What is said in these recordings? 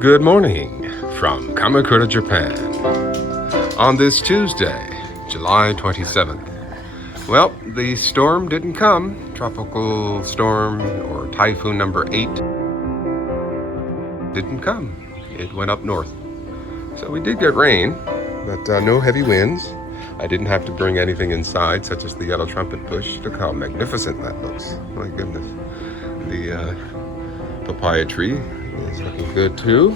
Good morning from Kamakura, Japan. On this Tuesday, July 27th. Well, the storm didn't come. Tropical storm or typhoon number 8 didn't come. It went up north. So we did get rain, but no heavy winds. I didn't have to bring anything inside, such as the yellow trumpet bush. Look how magnificent that looks. My goodness. The papaya tree is looking good too.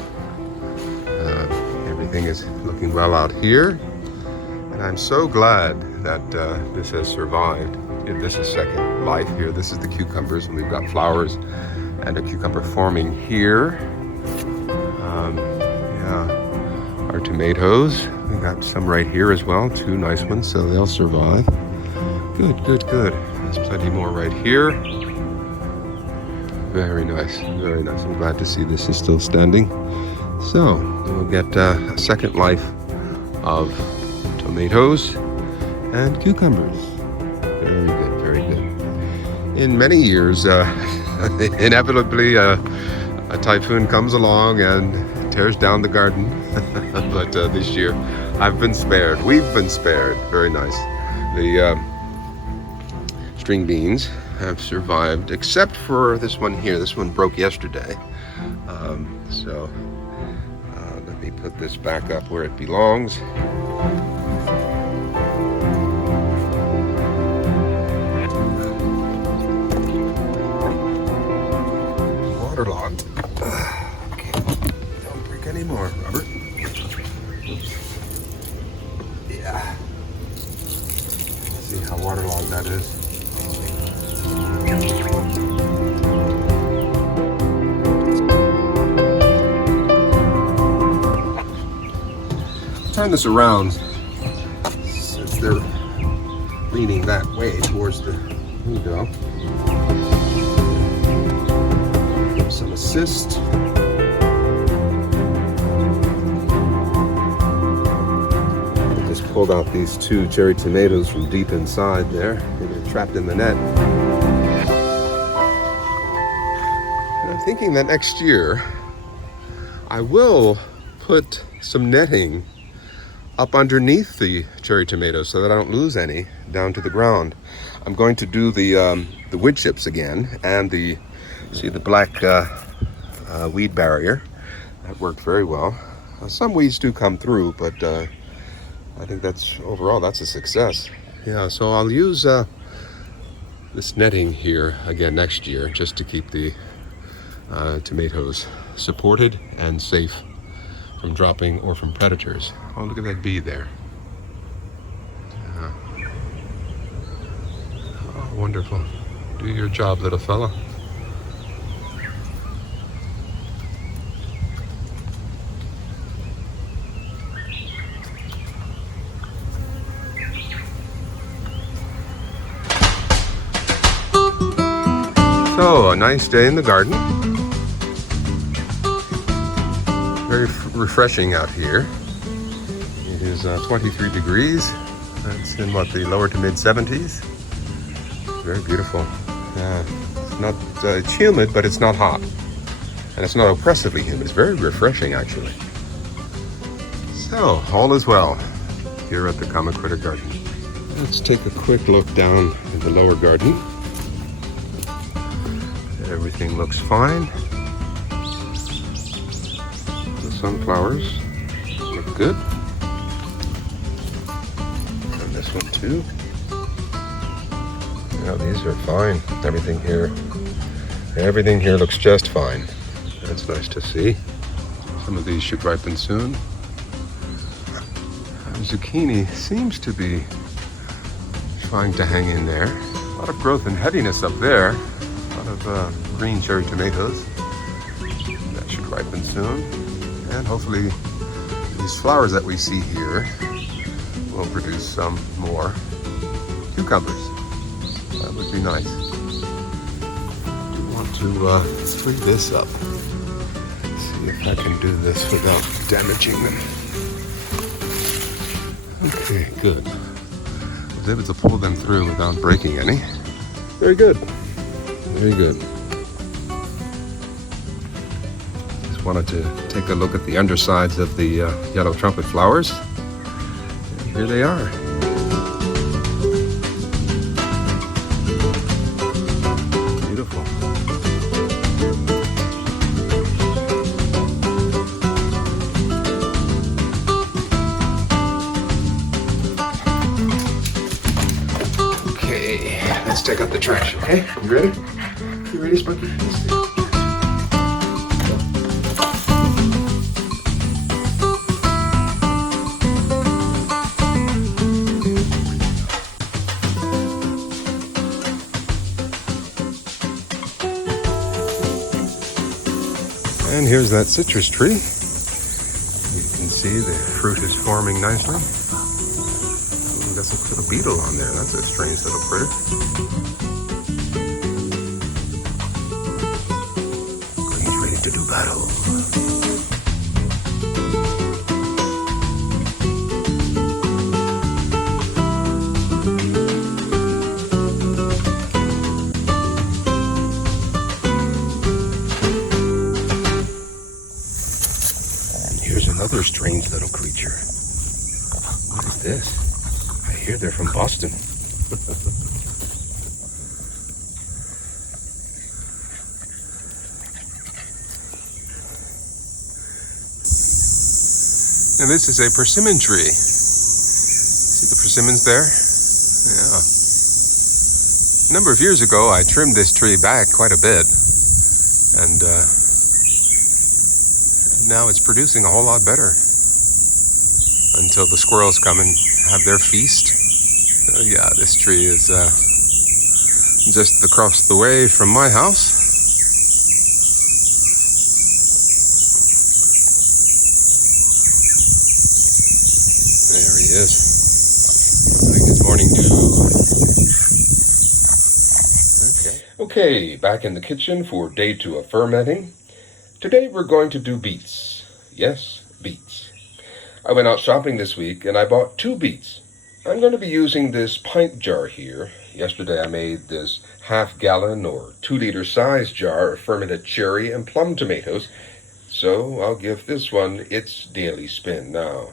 Everything is looking well out here. And I'm so glad that this has survived. This is second life here. This is the cucumbers, and we've got flowers and a cucumber forming here. Our tomatoes, we got some right here as well, 2 nice ones, so they'll survive. Good. There's plenty more right here. Very nice. I'm glad to see this is still standing. So we'll get a second life of tomatoes and cucumbers. Very good. In many years, inevitably a typhoon comes along and tears down the garden, but this year I've been spared. We've been spared. Very nice. The string beans have survived, except for this one here. This one broke yesterday. So let me put this back up where it belongs. Waterlogged. More, Robert. Yeah. See how waterlogged that is. Turn this around since they're leaning that way towards the window. Give some assist. Pulled out these 2 cherry tomatoes from deep inside there. They were trapped in the net. And I'm thinking that next year I will put some netting up underneath the cherry tomatoes so that I don't lose any down to the ground. I'm going to do the wood chips again and the black weed barrier. That worked very well. Some weeds do come through, but I think overall that's a success. Yeah, so I'll use this netting here again next year just to keep the tomatoes supported and safe from dropping or from predators. Oh, look at that bee there. Yeah. Oh, wonderful. Do your job, little fella. So, a nice day in the garden. Very refreshing out here. It is 23 degrees. That's in the lower to mid 70s. Very beautiful. It's humid, but it's not hot. And it's not oppressively humid. It's very refreshing, actually. So, all is well here at the Kamakura garden. Let's take a quick look down at the lower garden. Everything looks fine. The sunflowers look good. And this one too. Yeah, these are fine. Everything here looks just fine. That's nice to see. Some of these should ripen soon. Zucchini seems to be trying to hang in there. A lot of growth and heaviness up there. A lot of green cherry tomatoes. That should ripen soon. And hopefully these flowers that we see here will produce some more cucumbers. That would be nice. I do want to tree this up. See if I can do this without damaging them. Okay, good. I was able to pull them through without breaking any. Very good. Very good. wanted to take a look at the undersides of the yellow trumpet flowers. And here they are. Beautiful. Okay, let's take out the trash, okay? You ready? You ready, Spunky? And here's that citrus tree. You can see the fruit is forming nicely. Ooh, got some little beetle on there. That's a strange little critter. He's ready to do battle. Another strange little creature. What is this? I hear they're from Boston. And this is a persimmon tree. See the persimmons there? Yeah. A number of years ago, I trimmed this tree back quite a bit. And now it's producing a whole lot better until the squirrels come and have their feast. Yeah, this tree is just across the way from my house. There he is. Good morning, dew. Okay, back in the kitchen for day 2 of fermenting. Today we're going to do beets. Yes, beets. I went out shopping this week and I bought 2 beets. I'm going to be using this pint jar here. Yesterday I made this half-gallon or 2-liter size jar of fermented cherry and plum tomatoes, so I'll give this one its daily spin now.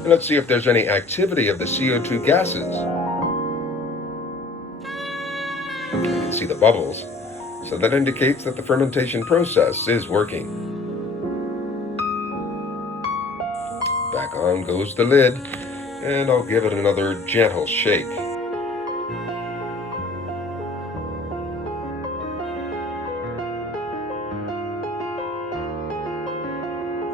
And let's see if there's any activity of the CO2 gases. See the bubbles, so that indicates that the fermentation process is working. Back on goes the lid, and I'll give it another gentle shake.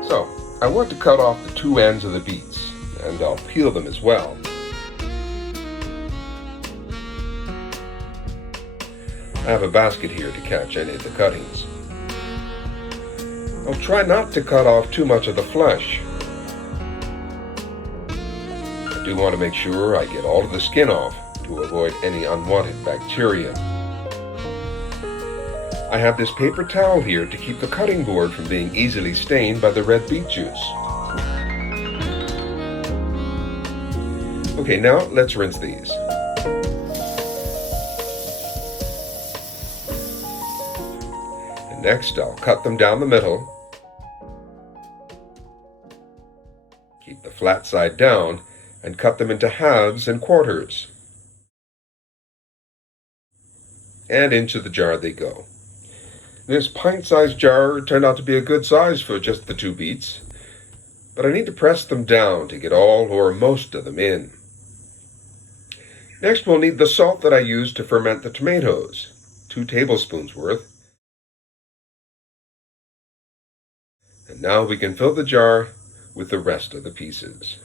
So, I want to cut off the 2 ends of the beets, and I'll peel them as well. I have a basket here to catch any of the cuttings. I'll try not to cut off too much of the flesh. I do want to make sure I get all of the skin off to avoid any unwanted bacteria. I have this paper towel here to keep the cutting board from being easily stained by the red beet juice. Okay, now let's rinse these. Next, I'll cut them down the middle. Keep the flat side down and cut them into halves and quarters. And into the jar they go. This pint-sized jar turned out to be a good size for just the 2 beets, but I need to press them down to get all or most of them in. Next, we'll need the salt that I used to ferment the tomatoes, 2 tablespoons worth. And now we can fill the jar with the rest of the pieces.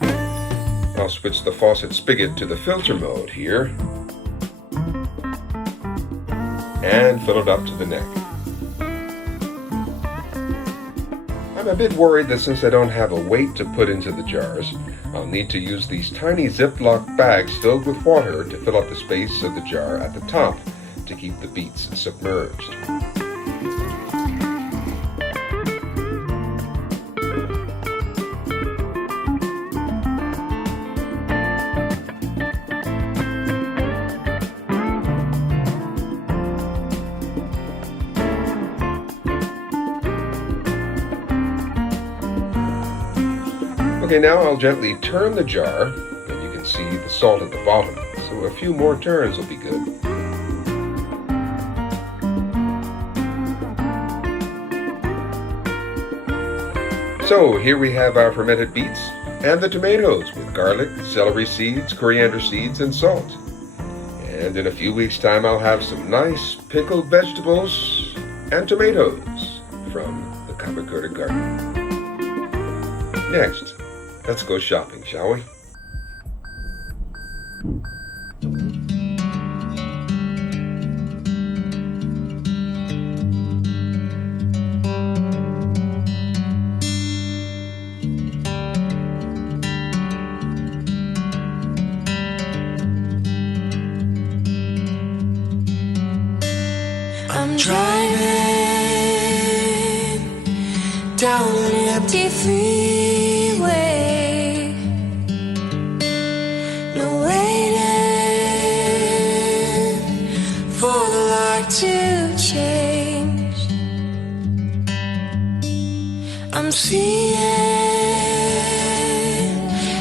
I'll switch the faucet spigot to the filter mode here and fill it up to the neck. I'm a bit worried that since I don't have a weight to put into the jars, I'll need to use these tiny Ziploc bags filled with water to fill up the space of the jar at the top to keep the beets submerged. Okay, now I'll gently turn the jar, and you can see the salt at the bottom. So a few more turns will be good. So here we have our fermented beets and the tomatoes with garlic, celery seeds, coriander seeds, and salt. And in a few weeks' time, I'll have some nice pickled vegetables and tomatoes from the Kamakura garden. Next, let's go shopping, shall we? I'm driving down an empty freeway, no waiting for the light to change. I'm seeing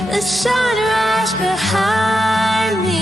the sunrise behind me.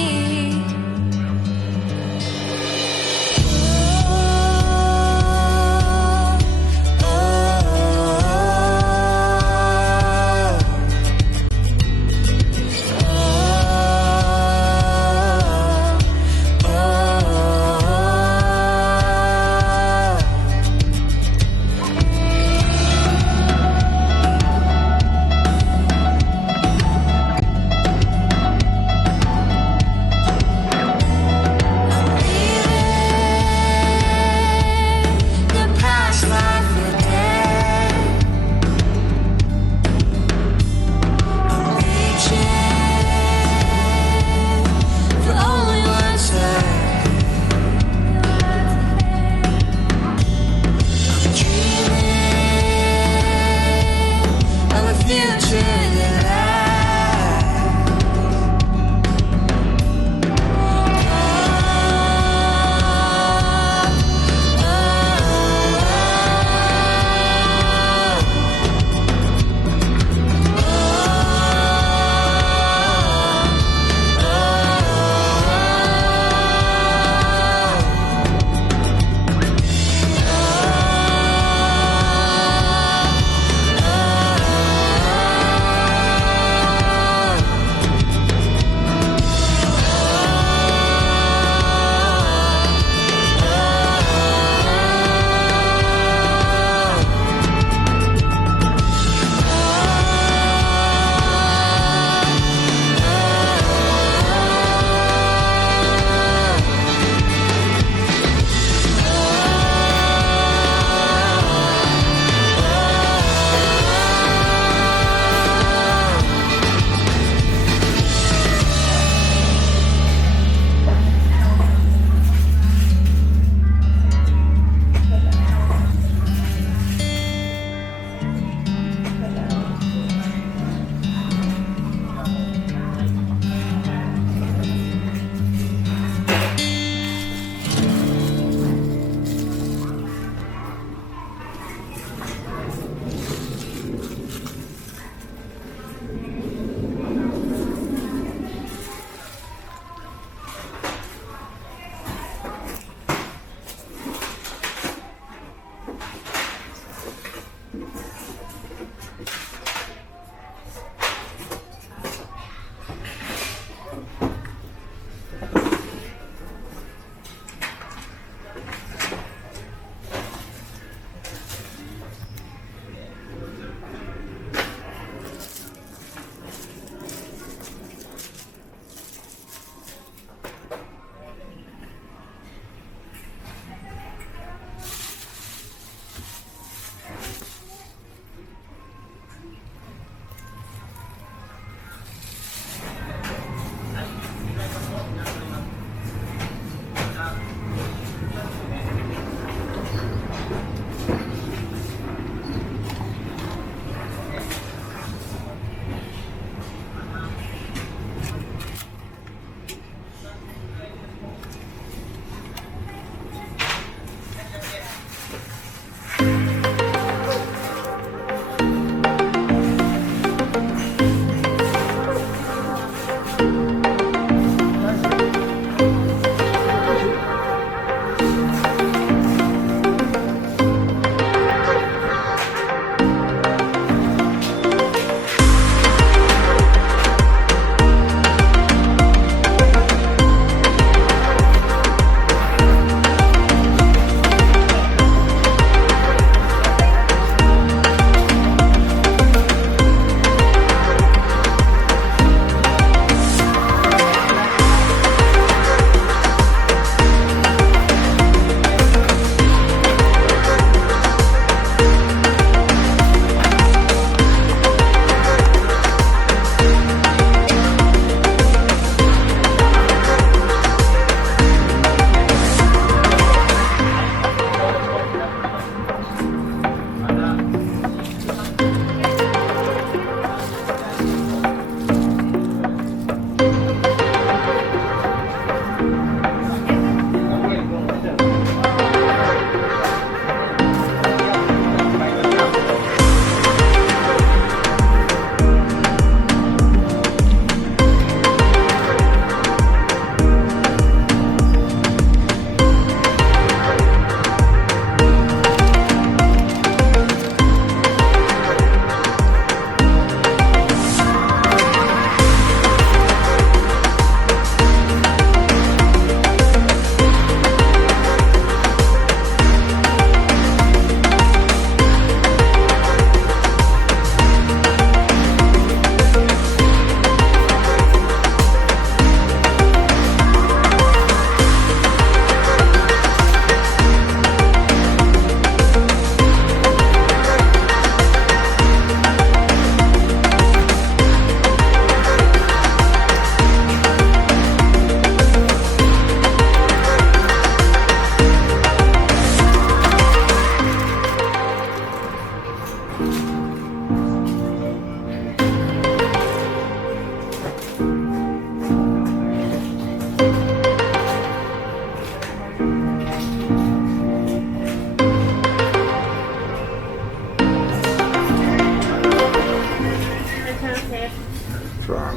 ちは。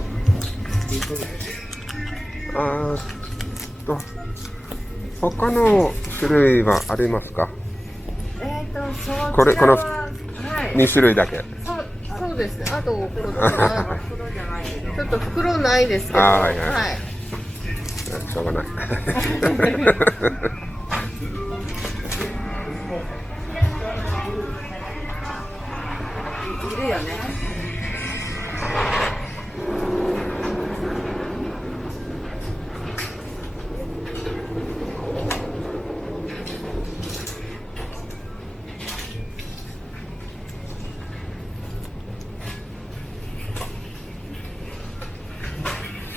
他の種類はありますか？この2種類だけ。そうですね。あとちょっと袋ないですけど。はい。しょうがない。いるよね。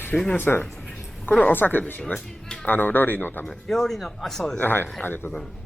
すみません。これお酒ですよね。料理のため。料理の、そうです。はい、ありがとうございます。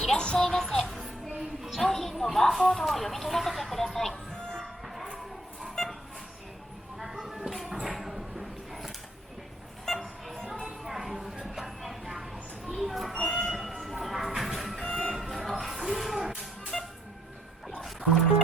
いらっしゃいませ。商品のバーコードを読み取らせてください。は